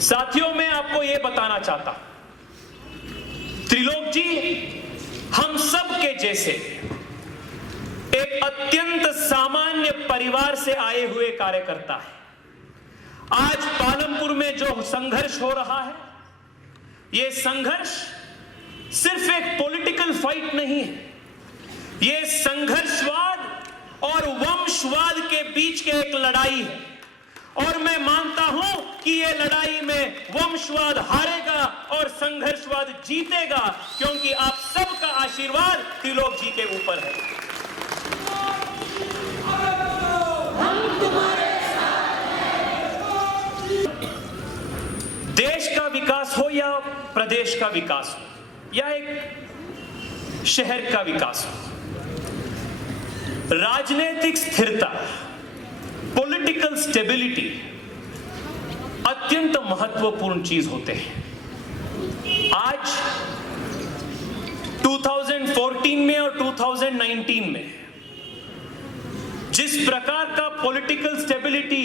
साथियों, मैं आपको यह बताना चाहता हूं, त्रिलोक जी हम सब के जैसे एक अत्यंत सामान्य परिवार से आए हुए कार्यकर्ता है। आज पालमपुर में जो संघर्ष हो रहा है, यह संघर्ष सिर्फ एक पॉलिटिकल फाइट नहीं है, यह संघर्षवाद और वंशवाद के बीच के एक लड़ाई है। और मैं मानता हूं कि यह लड़ाई में वंशवाद हारेगा और संघर्षवाद जीतेगा, क्योंकि आप सबका आशीर्वाद त्रिलोक जी के ऊपर है। देश का विकास हो या प्रदेश का विकास हो या एक शहर का विकास हो, राजनीतिक स्थिरता, पॉलिटिकल स्टेबिलिटी अत्यंत महत्वपूर्ण चीज होते हैं। आज 2014 में और 2019 में जिस प्रकार का पॉलिटिकल स्टेबिलिटी,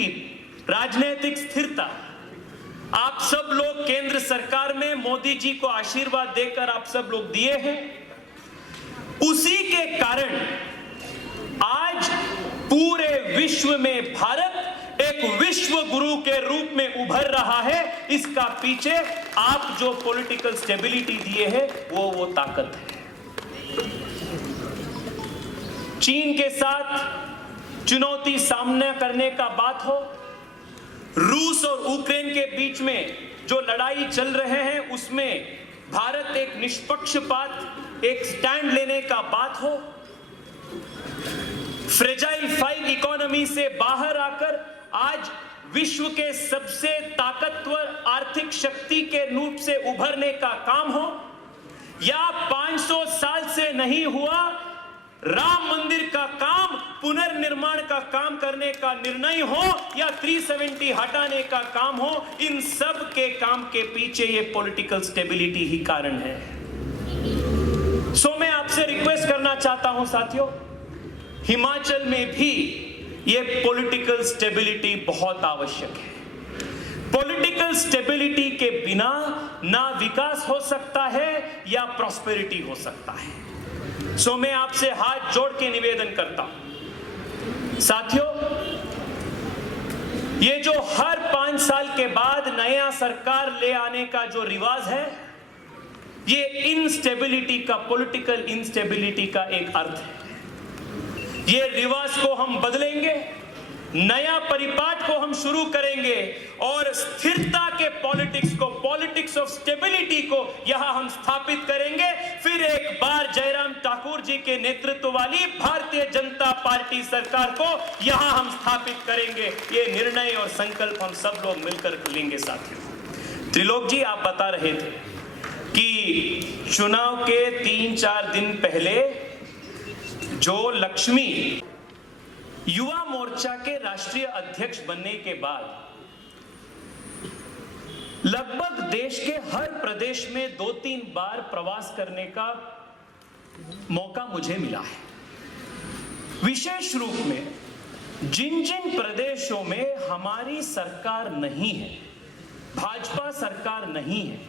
राजनीतिक स्थिरता आप सब लोग केंद्र सरकार में मोदी जी को आशीर्वाद देकर आप सब लोग दिए हैं, उसी के कारण आज पूरे विश्व में भारत एक विश्व गुरु के रूप में उभर रहा है। इसका पीछे आप जो पॉलिटिकल स्टेबिलिटी दिए हैं वो ताकत है। चीन के साथ चुनौती सामना करने का बात हो, रूस और यूक्रेन के बीच में जो लड़ाई चल रहे हैं उसमें भारत एक निष्पक्षपात एक स्टैंड लेने का बात हो, फ्रेजाइल 5 इकोनॉमी से बाहर आकर आज विश्व के सबसे ताकतवर आर्थिक शक्ति के रूप से उभरने का काम हो, या 500 साल से नहीं हुआ राम मंदिर का काम, पुनर्निर्माण का काम करने का निर्णय हो, या 370 हटाने का काम हो, इन सब के काम के पीछे ये पॉलिटिकल स्टेबिलिटी ही कारण है। सो मैं आपसे रिक्वेस्ट करना चाहता हूं साथियों, हिमाचल में भी ये पॉलिटिकल स्टेबिलिटी बहुत आवश्यक है। पॉलिटिकल स्टेबिलिटी के बिना ना विकास हो सकता है या प्रॉस्पेरिटी हो सकता है। सो मैं आपसे हाथ जोड़ के निवेदन करता हूं साथियों, ये जो हर 5 साल के बाद नया सरकार ले आने का जो रिवाज है, ये इनस्टेबिलिटी का, पॉलिटिकल इनस्टेबिलिटी का एक अर्थ है। ये रिवाज को हम बदलेंगे, नया परिपाठ को हम शुरू करेंगे और स्थिरता के पॉलिटिक्स को, पॉलिटिक्स ऑफ स्टेबिलिटी को यहां हम स्थापित करेंगे। फिर एक बार जयराम ठाकुर जी के नेतृत्व वाली भारतीय जनता पार्टी सरकार को यहां हम स्थापित करेंगे। ये निर्णय और संकल्प हम सब लोग मिलकर लेंगे साथियों। त्रिलोक जी, आप बता रहे थे कि चुनाव के 3-4 दिन पहले जो लक्ष्मी युवा मोर्चा के राष्ट्रीय अध्यक्ष बनने के बाद लगभग देश के हर प्रदेश में 2-3 बार प्रवास करने का मौका मुझे मिला है। विशेष रूप में जिन जिन प्रदेशों में हमारी सरकार नहीं है, भाजपा सरकार नहीं है,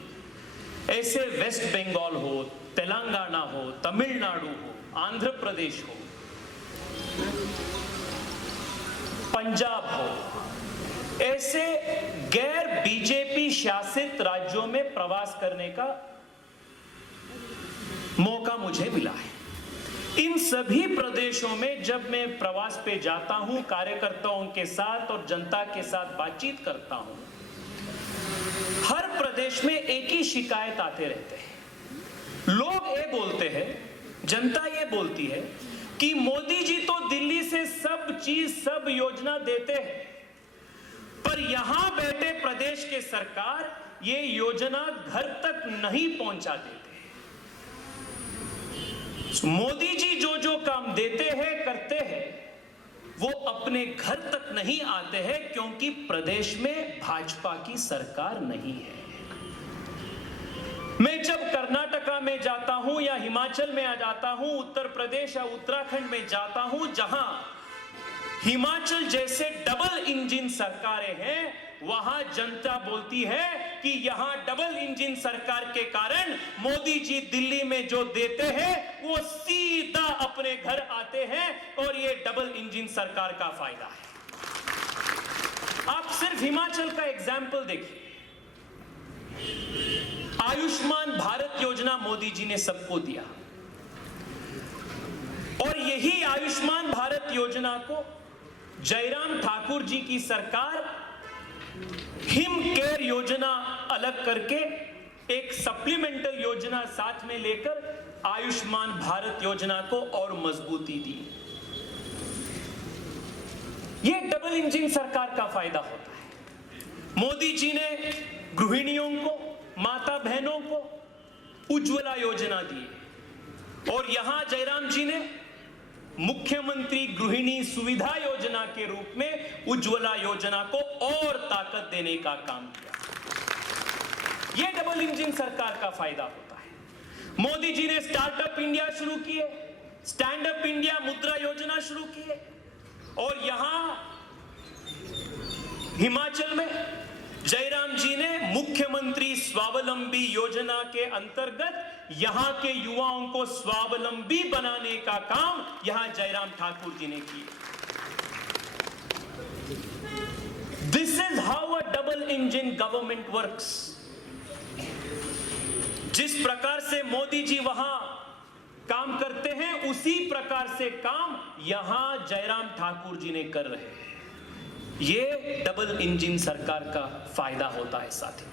ऐसे वेस्ट बंगाल हो, तेलंगाना हो, तमिलनाडु हो, आंध्र प्रदेश हो, पंजाब हो, ऐसे गैर बीजेपी शासित राज्यों में प्रवास करने का मौका मुझे मिला है। इन सभी प्रदेशों में जब मैं प्रवास पे जाता हूं, कार्यकर्ताओं के साथ और जनता के साथ बातचीत करता हूं, हर प्रदेश में एक ही शिकायत आते रहते हैं। लोग ये बोलते हैं, जनता ये बोलती है कि मोदी जी तो दिल्ली से सब चीज, सब योजना देते हैं, पर यहां बैठे प्रदेश के सरकार ये योजना घर तक नहीं पहुंचा देते। मोदी जी जो जो काम देते हैं, करते हैं, वो अपने घर तक नहीं आते हैं, क्योंकि प्रदेश में भाजपा की सरकार नहीं है। मैं जब कर्नाटका में जाता हूं या हिमाचल में आ जाता हूं, उत्तर प्रदेश या उत्तराखंड में जाता हूं, जहां हिमाचल जैसे डबल इंजन सरकारें हैं, वहां जनता बोलती है कि यहां डबल इंजन सरकार के कारण मोदी जी दिल्ली में जो देते हैं वो सीधा अपने घर आते हैं और ये डबल इंजन सरकार का फायदा है। आप सिर्फ हिमाचल का एग्जाम्पल देखिए। आयुष्मान भारत योजना मोदी जी ने सबको दिया और यही आयुष्मान भारत योजना को जयराम ठाकुर जी की सरकार हिम केयर योजना अलग करके एक सप्लीमेंटल योजना साथ में लेकर आयुष्मान भारत योजना को और मजबूती दी। यह डबल इंजन सरकार का फायदा होता है। मोदी जी ने गृहिणियों को, माता बहनों को उज्ज्वला योजना दी और यहां जयराम जी ने मुख्यमंत्री गृहिणी सुविधा योजना के रूप में उज्ज्वला योजना को और ताकत देने का काम किया। यह डबल इंजन सरकार का फायदा होता है। मोदी जी ने स्टार्टअप इंडिया शुरू किए, स्टैंड अप इंडिया मुद्रा योजना शुरू किए और यहां हिमाचल में जयराम जी ने मुख्यमंत्री स्वावलंबी योजना के अंतर्गत यहां के युवाओं को स्वावलंबी बनाने का काम यहां जयराम ठाकुर जी ने किया। This is how a double engine government works. जिस प्रकार से मोदी जी वहां काम करते हैं उसी प्रकार से काम यहां जयराम ठाकुर जी ने कर रहे हैं। ये डबल इंजन सरकार का फायदा होता है साथियों।